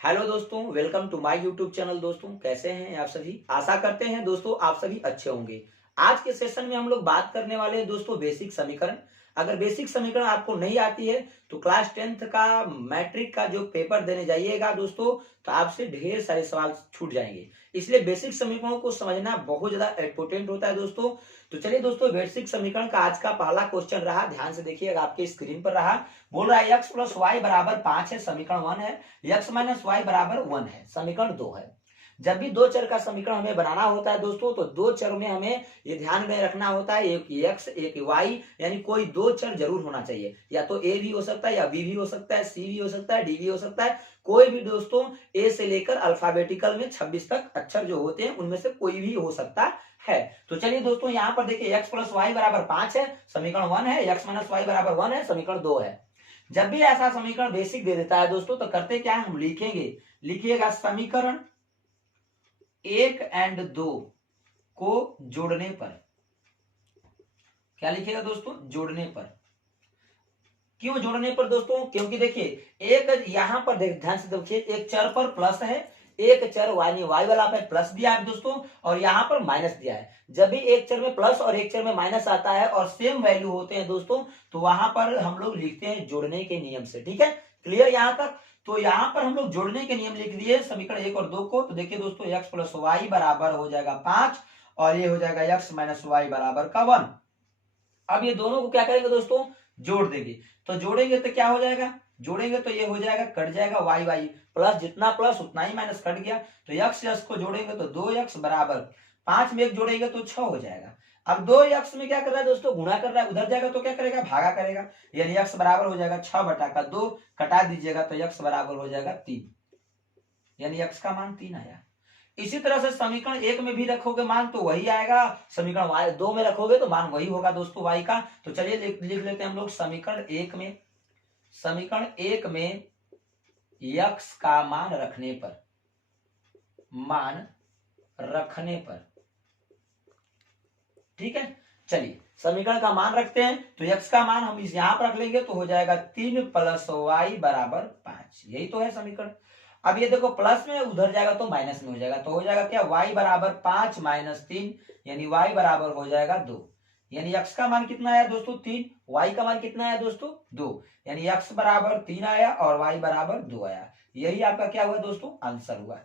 Hello दोस्तों, welcome to my YouTube channel. दोस्तों कैसे हैं आप सभी? आशा करते हैं दोस्तों आप सभी अच्छे होंगे। आज के सेशन में हम लोग बात करने वाले हैं दोस्तों बेसिक समीकरण। अगर बेसिक समीकरण आपको नहीं आती है तो क्लास 10th का मैट्रिक का जो पेपर देने जाइएगा दोस्तों, तो आपसे ढेर सारे सवाल छूट जाएंगे। इसलिए बेसिक समीकरणों को समझना बहुत ज्यादा इंपोर्टेंट होता है दोस्तों। तो चलिए दोस्तों, बेसिक समीकरण का आज का पहला क्वेश्चन रहा, ध्यान से देखिएगा, आपके स्क्रीन पर रहा। बोल रहा है एक्स प्लस वाई बराबर 5 है, समीकरण 1 है। एक्स माइनस वाई बराबर 1 है, समीकरण 2 है। जब भी दो चर का समीकरण हमें बनाना होता है दोस्तों, तो दो चर में हमें ये ध्यान में रखना होता है, एक एक्स एक वाई, यानी कोई दो चर जरूर होना चाहिए। या तो ए भी हो सकता है, या बी भी हो सकता है, सी भी हो सकता है, डी भी हो सकता है। कोई भी दोस्तों ए से लेकर अल्फाबेटिकल में 26 तक अक्षर जो होते हैं उनमें से कोई भी हो सकता है। तो चलिए दोस्तों, यहाँ पर देखिए एक्स प्लस वाई बराबर 5 है, समीकरण 1 है। एक्स माइनस वाई बराबर 1 है, समीकरण 2 है। जब भी ऐसा समीकरण बेसिक दे देता है दोस्तों, तो करते क्या है, हम लिखेंगे, लिखिएगा समीकरण 1 एंड 2 को जोड़ने पर। क्या लिखिएगा दोस्तों? जोड़ने पर। क्यों जोड़ने पर दोस्तों? क्योंकि देखिए एक यहां पर ध्यान से देखिए, एक चर पर प्लस है, एक चर वाई वाला पे प्लस दिया है दोस्तों, और यहां पर माइनस दिया है। जब भी एक चर में प्लस और एक चर में माइनस आता है और सेम वैल्यू होते हैं दोस्तों, तो वहां पर हम लोग लिखते हैं जोड़ने के नियम से। ठीक है, क्लियर यहां तक? तो यहां पर हम लोग जोड़ने के नियम लिख दिए समीकरण 1 और 2 को। तो देखिए दोस्तों, एक्स प्लस वाई बराबर हो जाएगा 5 और ये हो जाएगा एक्स माइनस वाई बराबर का 1। अब ये दोनों को क्या करेंगे दोस्तों? जोड़ देंगे। तो जोड़ेंगे तो क्या हो जाएगा? जोड़ेंगे तो ये हो जाएगा, कट जाएगा वाई वाई, प्लस जितना प्लस उतना ही माइनस कट गया। तो यक्स यक्स को जोड़ेंगे तो 2x बराबर 5 में एक जोड़ेंगे तो 6 हो जाएगा। अब 2x में क्या कर रहा है दोस्तों? गुणा कर रहा है, उधर जाएगा तो क्या करेगा? भागा करेगा, यानी x बराबर हो जाएगा 6 बटा का 2, कटा दीजिएगा तो x बराबर हो जाएगा 3, यानी x का मान 3 आया। इसी तरह से समीकरण 1 में भी रखोगे मान तो वही आएगा, समीकरण y 2 में रखोगे तो मान वही होगा दोस्तों y का। तो चलिए लिख लेते हैं हम लोग समीकरण 1 में, समीकरण 1 में x का मान रखने पर, मान रखने पर, ठीक है। चलिए समीकरण का मान रखते हैं, तो x का मान हम इस यहां पर रख लेंगे तो हो जाएगा 3 प्लस वाई बराबर 5, यही तो है समीकरण। अब ये देखो प्लस में उधर जाएगा तो माइनस में हो जाएगा, तो हो जाएगा क्या? y बराबर 5 माइनस 3, यानी y बराबर हो जाएगा 2, यानी x का मान कितना आया दोस्तों? 3, y का मान कितना आया दोस्तों? 2, यानी x बराबर 3 आया और y बराबर 2 आया। यही आपका क्या हुआ दोस्तों? आंसर हुआ।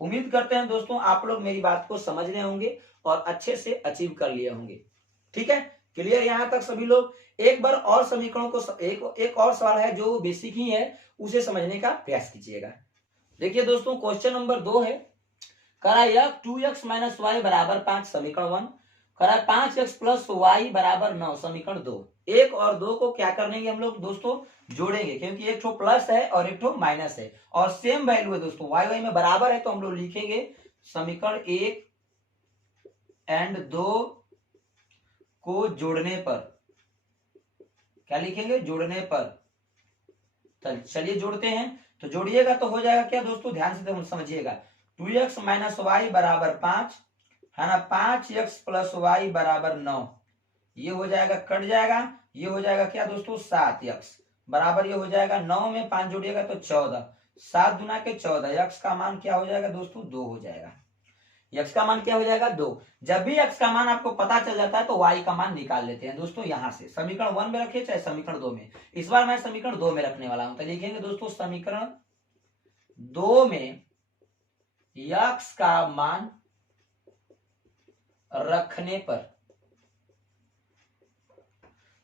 उम्मीद करते हैं दोस्तों आप लोग मेरी बात को समझ रहे होंगे और अच्छे से अचीव कर लिए होंगे। ठीक है, क्लियर यहां तक सभी लोग? एक बार और समीकरणों को एक और सवाल है जो बेसिक ही है, उसे समझने का प्रयास कीजिएगा। देखिए दोस्तों, क्वेश्चन नंबर 2 है, करा यह 2x माइनस वाई बराबर 5, समीकरण 1। करा 5x प्लस वाई बराबर 9, समीकरण 2। 1 और 2 को क्या करेंगे हम लोग दोस्तों? जोड़ेंगे, क्योंकि एक ठो प्लस है और एक ठो माइनस है और सेम वैल्यू है दोस्तों, वाई वाई में बराबर है, तो हम लोग लिखेंगे समीकरण 1 एंड 2 को जोड़ने पर। क्या लिखेंगे? जोड़ने पर। चलिए जोड़ते हैं, तो जोड़िएगा तो हो जाएगा क्या दोस्तों? ध्यान से समझिएगा, 2x माइनस वाई बराबर 5 है ना, 5x प्लस वाई बराबर 9, ये हो जाएगा, कट जाएगा, ये हो जाएगा क्या दोस्तों? 7x बराबर, ये हो जाएगा 9 में 5 जोड़िएगा तो 14, 7 गुना के 14, x का मान क्या हो जाएगा दोस्तों? 2 हो जाएगा। x का मान क्या हो जाएगा? 2। जब भी x का मान आपको पता चल जाता है तो y का मान निकाल लेते हैं दोस्तों यहां से, समीकरण 1 में रखे चाहे समीकरण 2 में। इस बार मैं समीकरण 2 में रखने वाला हूं, तो लिखेंगे दोस्तों समीकरण 2 में x का मान रखने पर।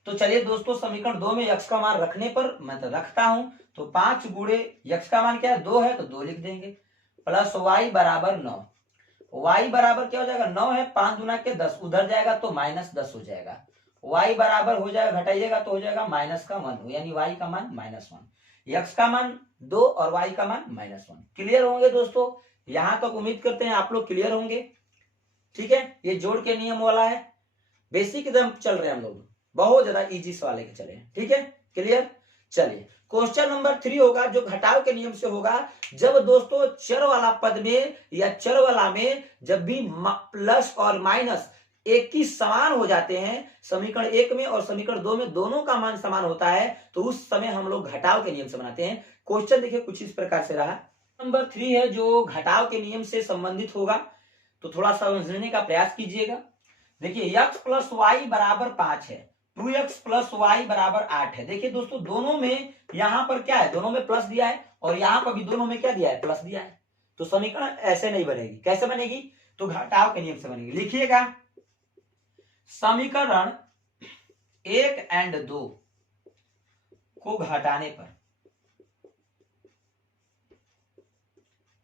तो चलिए दोस्तों, समीकरण 2 में x का मान रखने पर मैं तो रखता हूं, तो 5 गुणे x का मान क्या है? 2 है, तो 2 लिख देंगे, प्लस y बराबर 9। y बराबर क्या हो जाएगा? 9 है, 5 गुना के 10, उधर जाएगा तो माइनस 10 हो जाएगा। y बराबर हो जाएगा, घटाइएगा तो हो जाएगा माइनस का 1, यानी y का मान -1। x का मान 2 और y का मान -1। क्लियर होंगे दोस्तों? यहां तक उम्मीद करते हैं आप लोग क्लियर होंगे। ठीक है, ये जोड़ के नियम वाला है, बेसिक एकदम चल रहे हैं हम लोग, बहुत ज्यादा इजी सवाल लेके चले हैं। ठीक है, क्लियर? चलिए क्वेश्चन नंबर 3 होगा, जो घटाव के नियम से होगा। जब दोस्तों चर वाला पद में या चर वाला में जब भी प्लस और माइनस एक ही समान हो जाते हैं, समीकरण 1 में और समीकरण 2 में दोनों का मान समान होता है, तो उस समय हम लोग घटाव के नियम से बनाते हैं। क्वेश्चन देखिए कुछ इस प्रकार से रहा, नंबर 3 है जो घटाव के नियम से संबंधित होगा, तो थोड़ा समझने का प्रयास कीजिएगा। देखिए x प्लस वाई बराबर 5 है, 2x प्लस वाई बराबर 8 है। देखिए दोस्तों दोनों में यहां पर क्या है, दोनों में प्लस दिया है और यहां पर भी दोनों में क्या दिया है, प्लस दिया है। तो समीकरण ऐसे नहीं बनेगी, कैसे बनेगी, तो घटाव के नियम से बनेगी। लिखिएगा समीकरण 1 एंड 2 को घटाने पर,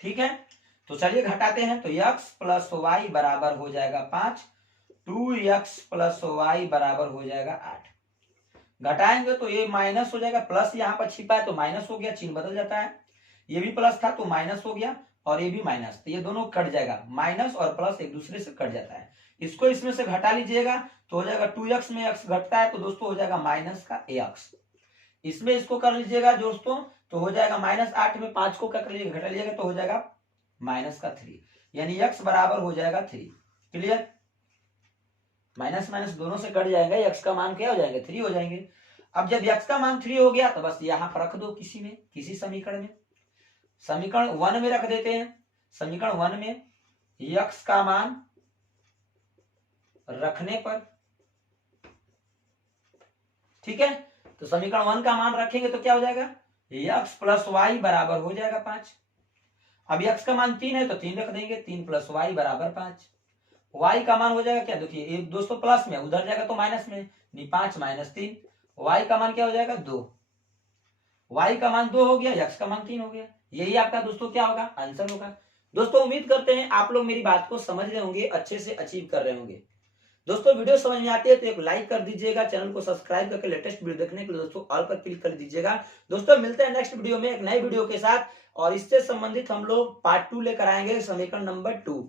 ठीक है। तो चलिए घटाते हैं। तो x प्लस वाई बराबर हो जाएगा 5, 2x प्लस वाई बराबर हो जाएगा 8। घटाएंगे तो ये माइनस हो जाएगा, प्लस यहाँ पर छिपा है तो माइनस हो गया, चिन्ह बदल जाता है। ये भी प्लस था तो माइनस हो गया और ये भी माइनस, तो ये दोनों कट जाएगा, माइनस और प्लस एक दूसरे से कट जाता है। इसको इसमें से घटा लीजिएगा तो हो जाएगा 2x में x घटता है तो दोस्तों हो जाएगा माइनस का x। इसमें इसको कर लीजिएगा दोस्तों तो हो जाएगा -8 में 5 को क्या कर लीजिएगा, घटा लीजिएगा तो हो जाएगा माइनस का 3, यानी x बराबर हो जाएगा 3। क्लियर, माइनस माइनस दोनों से कट जाएंगे, x का मान क्या हो जाएंगे, 3 हो जाएंगे। अब जब x का मान 3 हो गया तो बस यहां पर रख दो, किसी समीकरण में, समीकरण 1 में रख देते हैं। समीकरण 1 में x का मान रखने पर, ठीक है, तो समीकरण 1 का मान रखेंगे तो क्या हो जाएगा, x प्लस वाई बराबर हो जाएगा 5। अब x का मान 3 है तो 3 रख देंगे, 3 प्लस वाई बराबर 5। y का मान हो जाएगा क्या, देखिए एक दोस्तों प्लस में, उधर जाएगा तो माइनस में, 5 माइनस 3, y का मान क्या हो जाएगा 2। y का मान 2 हो गया, x का मान 3 हो गया। यही आपका दोस्तों क्या होगा, आंसर होगा। दोस्तों उम्मीद करते हैं आप लोग मेरी बात को समझ रहे होंगे, अच्छे से अचीव कर रहे होंगे। दोस्तों वीडियो समझ में आती है तो एक लाइक कर दीजिएगा, चैनल को सब्सक्राइब करके लेटेस्ट वीडियो देखने के लिए दोस्तों ऑल पर क्लिक कर दीजिएगा। दोस्तों मिलते हैं नेक्स्ट वीडियो में एक नई वीडियो के साथ, और इससे संबंधित हम लोग पार्ट 2 लेकर आएंगे, समीकरण नंबर 2।